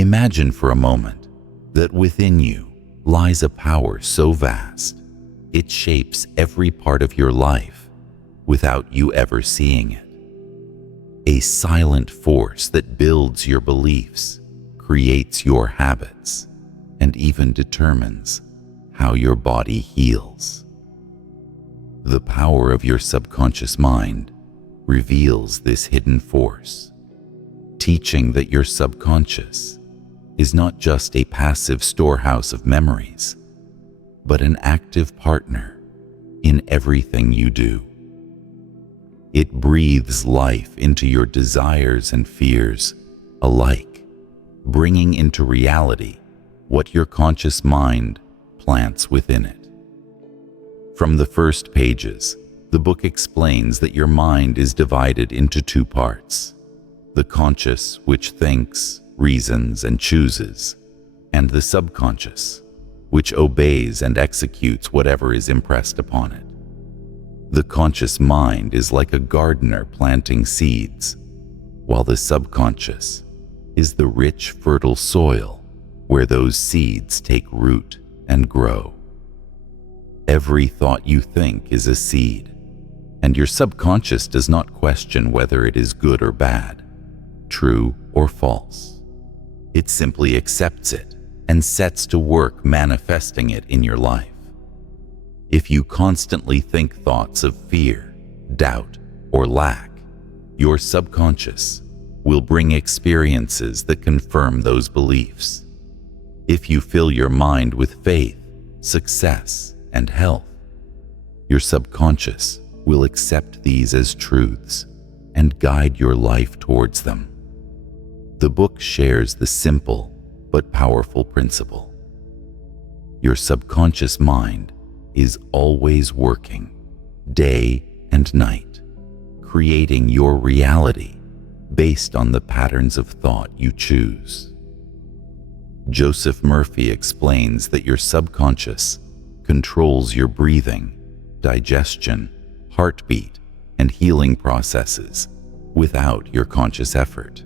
Imagine for a moment that within you lies a power so vast, it shapes every part of your life without you ever seeing it. A silent force that builds your beliefs, creates your habits, and even determines how your body heals. The power of your subconscious mind reveals this hidden force, teaching that your subconscious is not just a passive storehouse of memories, but an active partner in everything you do. It breathes life into your desires and fears alike, bringing into reality what your conscious mind plants within it. From the first pages, the book explains that your mind is divided into two parts: the conscious, which thinks, reasons, and chooses, and the subconscious, which obeys and executes whatever is impressed upon it. The conscious mind is like a gardener planting seeds, while the subconscious is the rich, fertile soil where those seeds take root and grow. Every thought you think is a seed, and your subconscious does not question whether it is good or bad, true or false. It simply accepts it and sets to work manifesting it in your life. If you constantly think thoughts of fear, doubt, or lack, your subconscious will bring experiences that confirm those beliefs. If you fill your mind with faith, success, and health, your subconscious will accept these as truths and guide your life towards them. The book shares the simple but powerful principle. Your subconscious mind is always working, day and night, creating your reality based on the patterns of thought you choose. Joseph Murphy explains that your subconscious controls your breathing, digestion, heartbeat, and healing processes without your conscious effort.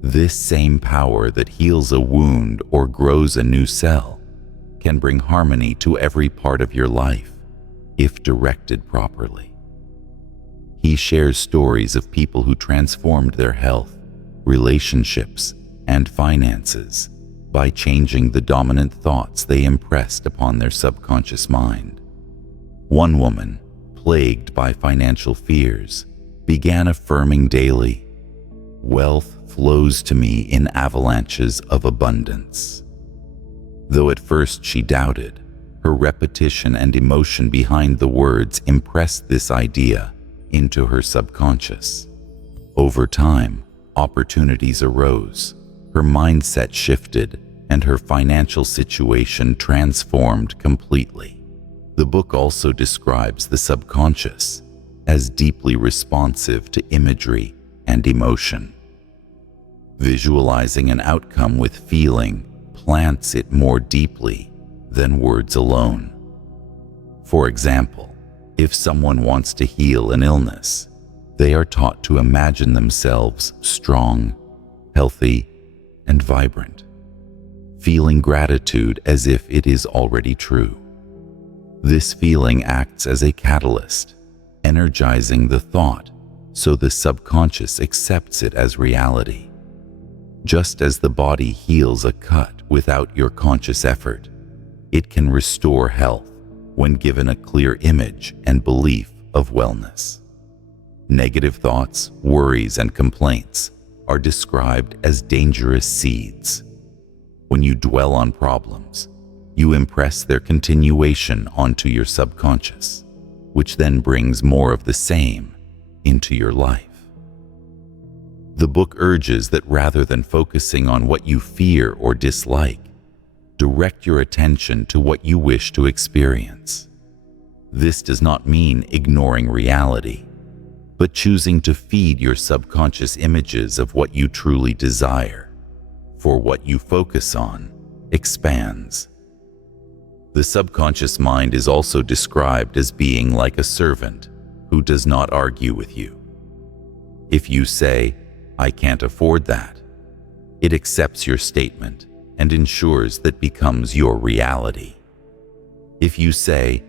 This same power that heals a wound or grows a new cell can bring harmony to every part of your life if directed properly. He shares stories of people who transformed their health, relationships, and finances by changing the dominant thoughts they impressed upon their subconscious mind. One woman, plagued by financial fears, began affirming daily, "Wealth flows to me in avalanches of abundance." Though at first she doubted, her repetition and emotion behind the words impressed this idea into her subconscious. Over time, opportunities arose, her mindset shifted, and her financial situation transformed completely. The book also describes the subconscious as deeply responsive to imagery and emotion. Visualizing an outcome with feeling plants it more deeply than words alone. For example, if someone wants to heal an illness, they are taught to imagine themselves strong, healthy, and vibrant, feeling gratitude as if it is already true. This feeling acts as a catalyst, energizing the thought so the subconscious accepts it as reality. Just as the body heals a cut without your conscious effort, it can restore health when given a clear image and belief of wellness. Negative thoughts, worries, and complaints are described as dangerous seeds. When you dwell on problems, you impress their continuation onto your subconscious, which then brings more of the same into your life. The book urges that rather than focusing on what you fear or dislike, direct your attention to what you wish to experience. This does not mean ignoring reality, but choosing to feed your subconscious images of what you truly desire, for what you focus on expands. The subconscious mind is also described as being like a servant who does not argue with you. If you say, "I can't afford that," It accepts your statement and ensures that becomes your reality. If you say,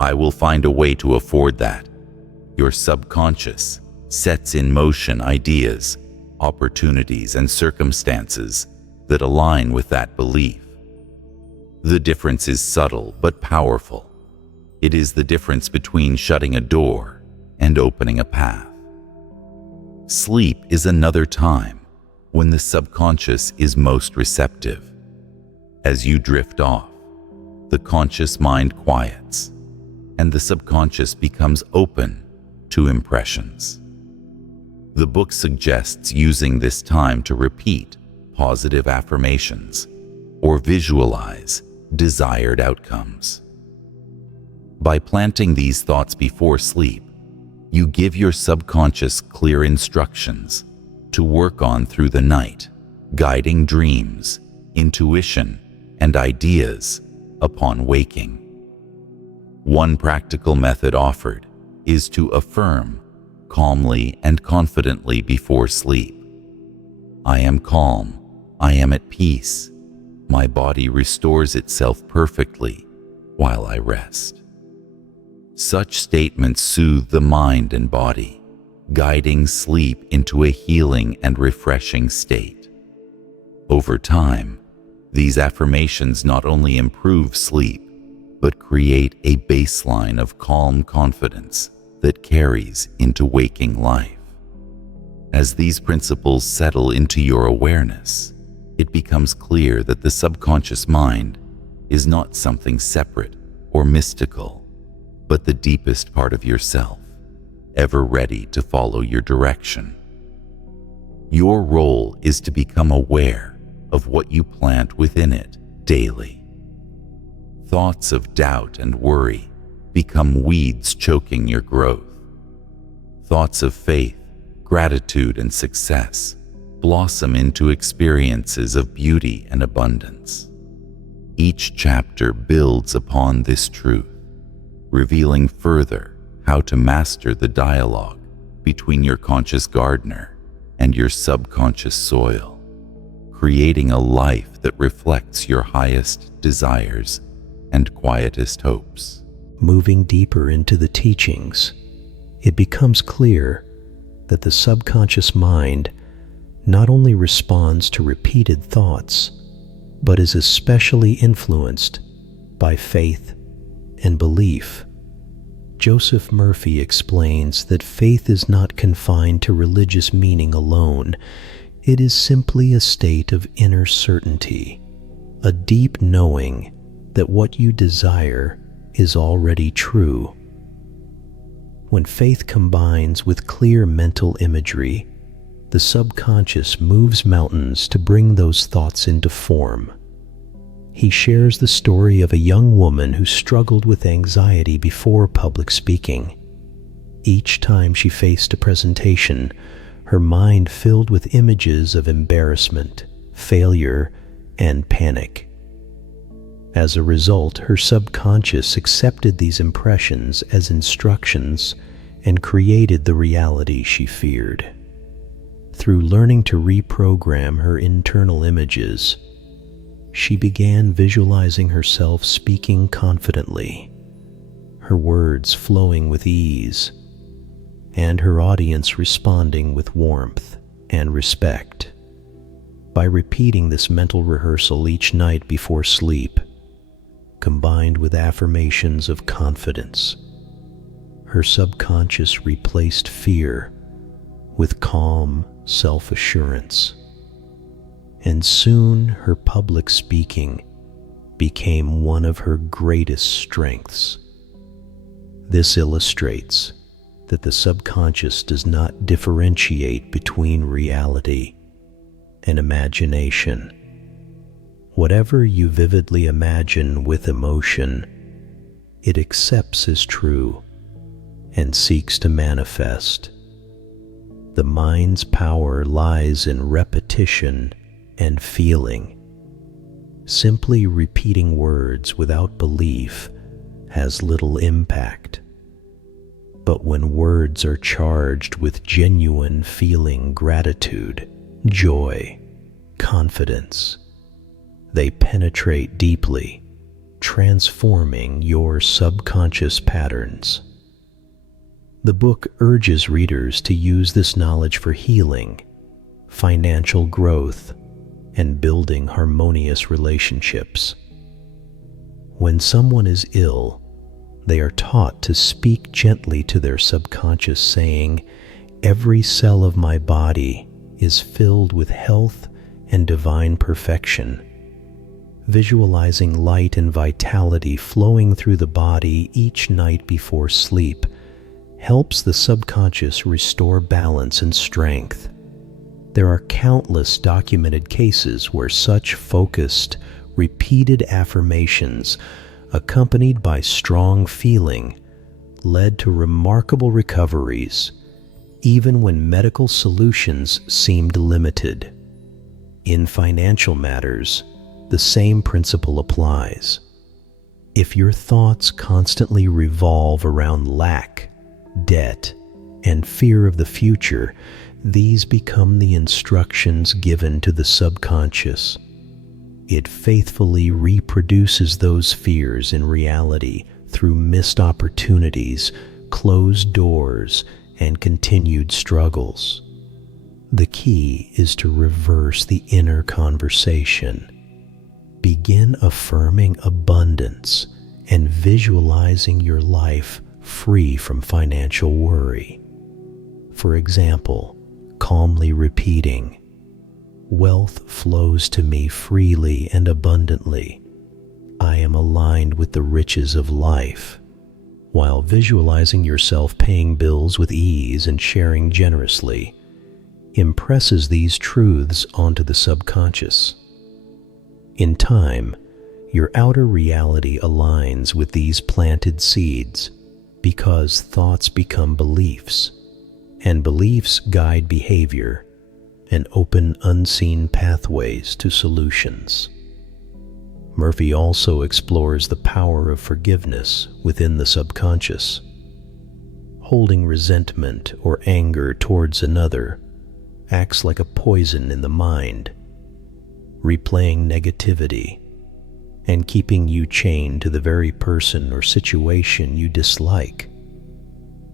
"I will find a way to afford that," your subconscious sets in motion ideas, opportunities, and circumstances that align with that belief. The difference is subtle but powerful. It is the difference between shutting a door and opening a path. Sleep is another time when the subconscious is most receptive. As you drift off, the conscious mind quiets, and the subconscious becomes open to impressions. The book suggests using this time to repeat positive affirmations or visualize desired outcomes. By planting these thoughts before sleep, you give your subconscious clear instructions to work on through the night, guiding dreams, intuition, and ideas upon waking. One practical method offered is to affirm calmly and confidently before sleep. "I am calm. I am at peace. My body restores itself perfectly while I rest." Such statements soothe the mind and body, guiding sleep into a healing and refreshing state. Over time, these affirmations not only improve sleep, but create a baseline of calm confidence that carries into waking life. As these principles settle into your awareness, it becomes clear that the subconscious mind is not something separate or mystical, but the deepest part of yourself, ever ready to follow your direction. Your role is to become aware of what you plant within it daily. Thoughts of doubt and worry become weeds choking your growth. Thoughts of faith, gratitude, and success blossom into experiences of beauty and abundance. Each chapter builds upon this truth, revealing further how to master the dialogue between your conscious gardener and your subconscious soil, creating a life that reflects your highest desires and quietest hopes. Moving deeper into the teachings, it becomes clear that the subconscious mind not only responds to repeated thoughts, but is especially influenced by faith and belief. Joseph Murphy explains that faith is not confined to religious meaning alone. It is simply a state of inner certainty, a deep knowing that what you desire is already true. When faith combines with clear mental imagery, the subconscious moves mountains to bring those thoughts into form. He shares the story of a young woman who struggled with anxiety before public speaking. Each time she faced a presentation, her mind filled with images of embarrassment, failure, and panic. As a result, her subconscious accepted these impressions as instructions and created the reality she feared. Through learning to reprogram her internal images, she began visualizing herself speaking confidently, her words flowing with ease, and her audience responding with warmth and respect. By repeating this mental rehearsal each night before sleep, combined with affirmations of confidence, her subconscious replaced fear with calm self-assurance. And soon her public speaking became one of her greatest strengths. This illustrates that the subconscious does not differentiate between reality and imagination. Whatever you vividly imagine with emotion, it accepts as true and seeks to manifest. The mind's power lies in repetition and feeling. Simply repeating words without belief has little impact. But when words are charged with genuine feeling, gratitude, joy, confidence. They penetrate deeply, transforming your subconscious patterns. The book urges readers to use this knowledge for healing, financial growth, and building harmonious relationships. When someone is ill, they are taught to speak gently to their subconscious, saying, "Every cell of my body is filled with health and divine perfection." Visualizing light and vitality flowing through the body each night before sleep helps the subconscious restore balance and strength. There are countless documented cases where such focused, repeated affirmations, accompanied by strong feeling, led to remarkable recoveries, even when medical solutions seemed limited. In financial matters, the same principle applies. If your thoughts constantly revolve around lack, debt, and fear of the future, these become the instructions given to the subconscious. It faithfully reproduces those fears in reality through missed opportunities, closed doors, and continued struggles. The key is to reverse the inner conversation. Begin affirming abundance and visualizing your life free from financial worry. For example, calmly repeating, "Wealth flows to me freely and abundantly. I am aligned with the riches of life," while visualizing yourself paying bills with ease and sharing generously, impresses these truths onto the subconscious. In time, your outer reality aligns with these planted seeds because thoughts become beliefs, and beliefs guide behavior and open unseen pathways to solutions. Murphy also explores the power of forgiveness within the subconscious. Holding resentment or anger towards another acts like a poison in the mind, replaying negativity and keeping you chained to the very person or situation you dislike.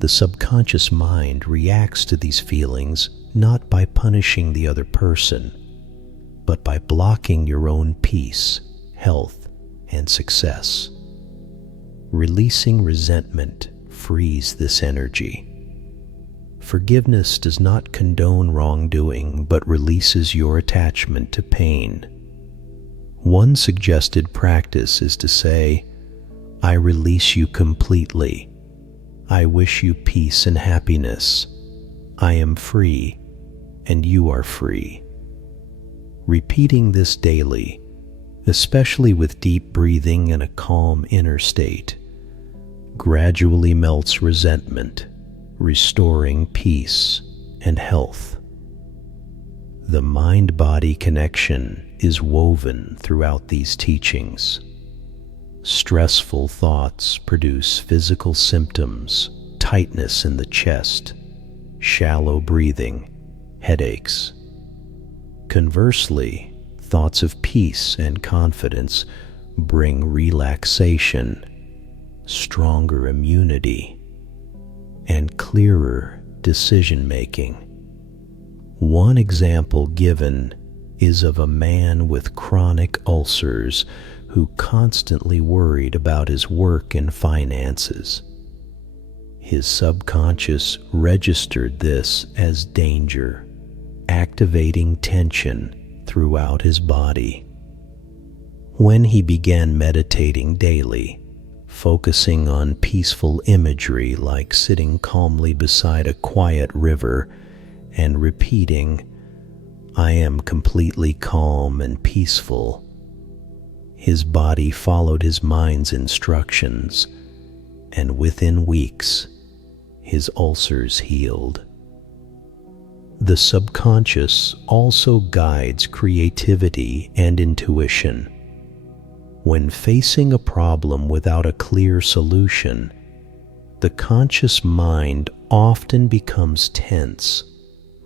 The subconscious mind reacts to these feelings not by punishing the other person, but by blocking your own peace, health, and success. Releasing resentment frees this energy. Forgiveness does not condone wrongdoing, but releases your attachment to pain. One suggested practice is to say, "I release you completely. I wish you peace and happiness. I am free, and you are free." Repeating this daily, especially with deep breathing and a calm inner state, gradually melts resentment, restoring peace and health. The mind-body connection is woven throughout these teachings. Stressful thoughts produce physical symptoms, tightness in the chest, shallow breathing, headaches. Conversely, thoughts of peace and confidence bring relaxation, stronger immunity, and clearer decision-making. One example given is of a man with chronic ulcers who constantly worried about his work and finances. His subconscious registered this as danger, activating tension throughout his body. When he began meditating daily, focusing on peaceful imagery like sitting calmly beside a quiet river and repeating, "I am completely calm and peaceful," his body followed his mind's instructions, and within weeks, his ulcers healed. The subconscious also guides creativity and intuition. When facing a problem without a clear solution, the conscious mind often becomes tense,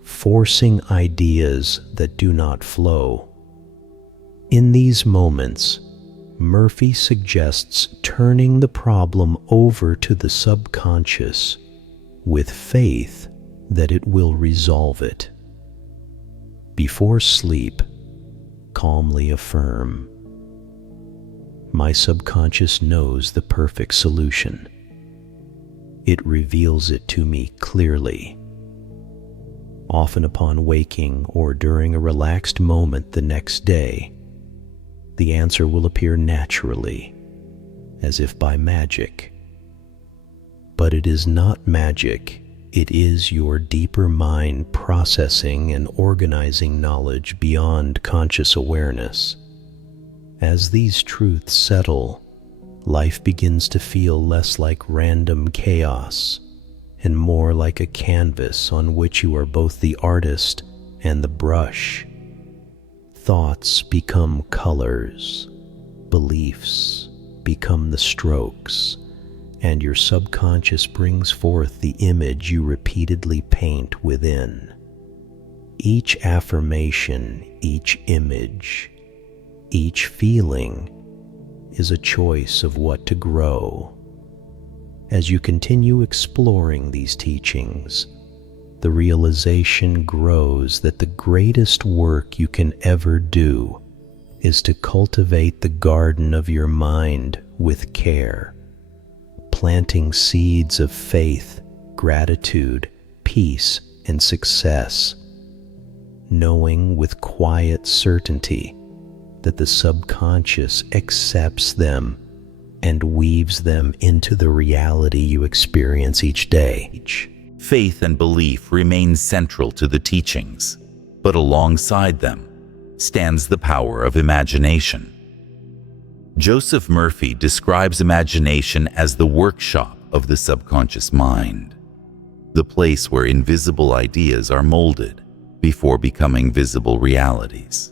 forcing ideas that do not flow. In these moments, Murphy suggests turning the problem over to the subconscious with faith that it will resolve it. Before sleep, calmly affirm, "My subconscious knows the perfect solution. It reveals it to me clearly." Often upon waking or during a relaxed moment the next day, the answer will appear naturally, as if by magic. But it is not magic, it is your deeper mind processing and organizing knowledge beyond conscious awareness. As these truths settle, life begins to feel less like random chaos and more like a canvas on which you are both the artist and the brush. Thoughts become colors, beliefs become the strokes, and your subconscious brings forth the image you repeatedly paint within. Each affirmation, each image, each feeling is a choice of what to grow. As you continue exploring these teachings, the realization grows that the greatest work you can ever do is to cultivate the garden of your mind with care, planting seeds of faith, gratitude, peace, and success, knowing with quiet certainty that the subconscious accepts them and weaves them into the reality you experience each day. Faith and belief remain central to the teachings, but alongside them stands the power of imagination. Joseph Murphy describes imagination as the workshop of the subconscious mind, the place where invisible ideas are molded before becoming visible realities.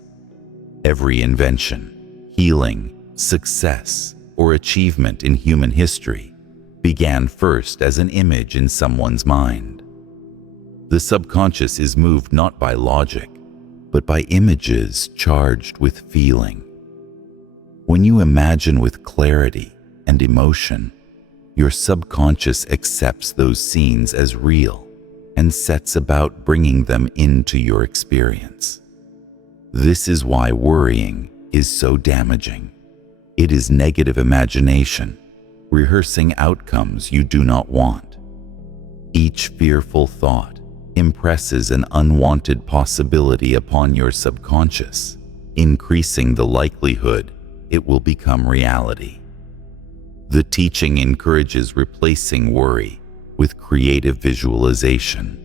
Every invention, healing, success, or achievement in human history began first as an image in someone's mind. The subconscious is moved not by logic, but by images charged with feeling. When you imagine with clarity and emotion, your subconscious accepts those scenes as real and sets about bringing them into your experience. This is why worrying is so damaging. It is negative imagination, rehearsing outcomes you do not want. Each fearful thought impresses an unwanted possibility upon your subconscious, increasing the likelihood it will become reality. The teaching encourages replacing worry with creative visualization.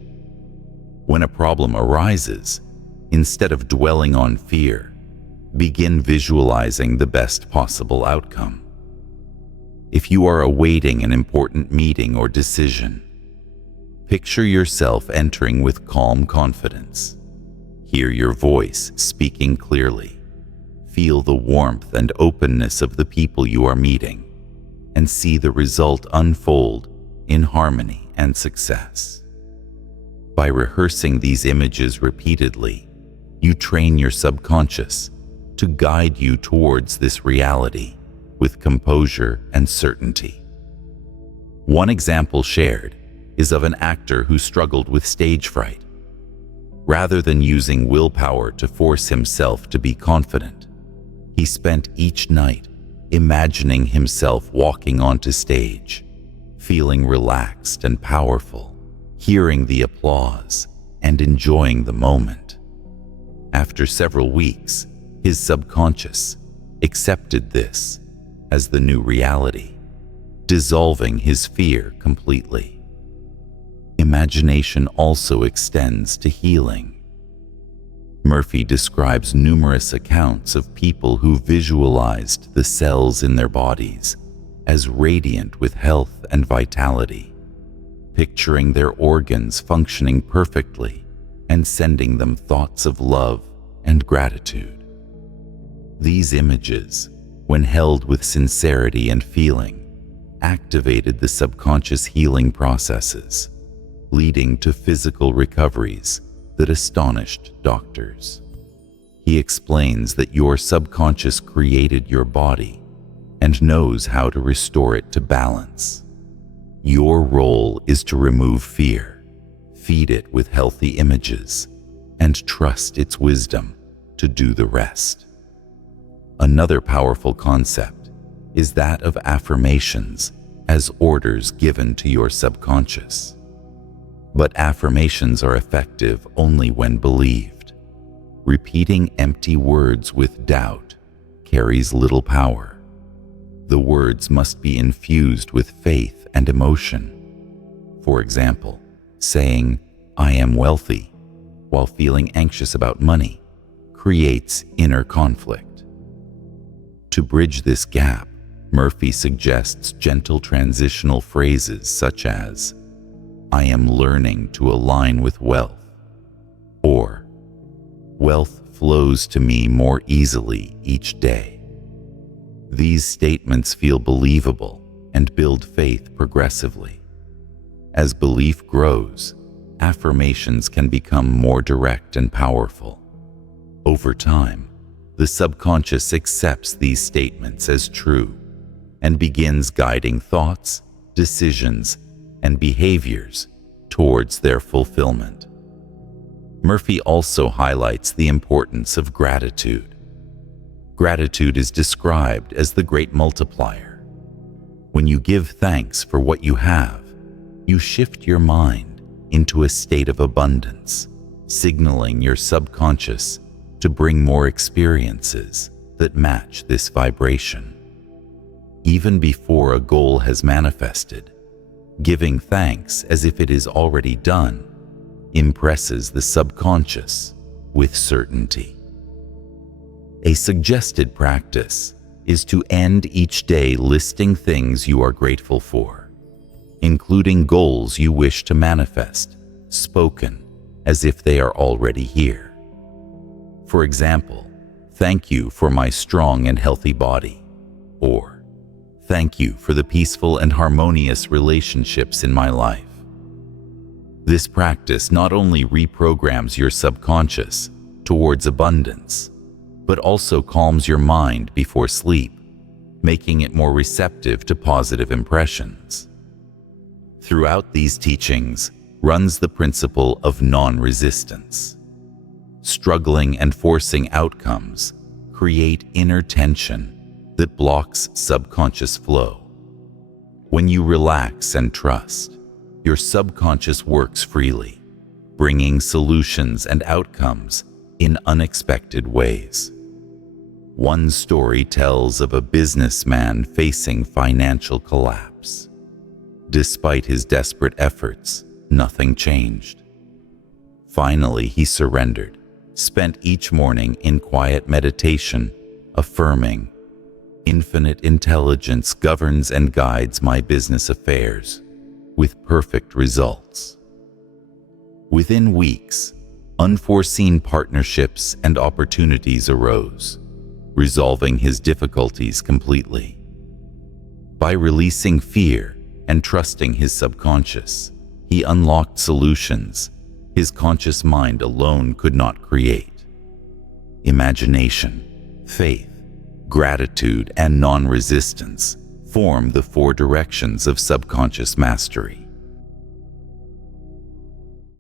When a problem arises, instead of dwelling on fear, begin visualizing the best possible outcome. If you are awaiting an important meeting or decision, picture yourself entering with calm confidence. Hear your voice speaking clearly. Feel the warmth and openness of the people you are meeting, and see the result unfold in harmony and success. By rehearsing these images repeatedly, you train your subconscious to guide you towards this reality with composure and certainty. One example shared is of an actor who struggled with stage fright. Rather than using willpower to force himself to be confident, he spent each night imagining himself walking onto stage, feeling relaxed and powerful, hearing the applause, and enjoying the moment. After several weeks, his subconscious accepted this as the new reality, dissolving his fear completely. Imagination also extends to healing. Murphy describes numerous accounts of people who visualized the cells in their bodies as radiant with health and vitality, picturing their organs functioning perfectly and sending them thoughts of love and gratitude. These images, when held with sincerity and feeling, activated the subconscious healing processes, leading to physical recoveries that astonished doctors. He explains that your subconscious created your body and knows how to restore it to balance. Your role is to remove fear, feed it with healthy images, and trust its wisdom to do the rest. Another powerful concept is that of affirmations as orders given to your subconscious. But affirmations are effective only when believed. Repeating empty words with doubt carries little power. The words must be infused with faith and emotion. For example, saying, "I am wealthy," while feeling anxious about money, creates inner conflict. To bridge this gap, Murphy suggests gentle transitional phrases such as, "I am learning to align with wealth," or "Wealth flows to me more easily each day." These statements feel believable and build faith progressively. As belief grows, affirmations can become more direct and powerful. Over time, the subconscious accepts these statements as true and begins guiding thoughts, decisions, and behaviors towards their fulfillment. Murphy also highlights the importance of gratitude. Gratitude is described as the great multiplier. When you give thanks for what you have, you shift your mind into a state of abundance, signaling your subconscious to bring more experiences that match this vibration. Even before a goal has manifested, giving thanks as if it is already done impresses the subconscious with certainty. A suggested practice is to end each day listing things you are grateful for, including goals you wish to manifest, spoken as if they are already here. For example, "Thank you for my strong and healthy body," or "Thank you for the peaceful and harmonious relationships in my life." This practice not only reprograms your subconscious towards abundance, but also calms your mind before sleep, making it more receptive to positive impressions. Throughout these teachings runs the principle of non-resistance. Struggling and forcing outcomes create inner tension that blocks subconscious flow. When you relax and trust, your subconscious works freely, bringing solutions and outcomes in unexpected ways. One story tells of a businessman facing financial collapse. Despite his desperate efforts, nothing changed. Finally, he surrendered, spent each morning in quiet meditation, affirming, "Infinite intelligence governs and guides my business affairs," with perfect results. Within weeks, unforeseen partnerships and opportunities arose, resolving his difficulties completely. By releasing fear and trusting his subconscious, he unlocked solutions his conscious mind alone could not create. Imagination, faith, gratitude, and non-resistance form the 4 directions of subconscious mastery.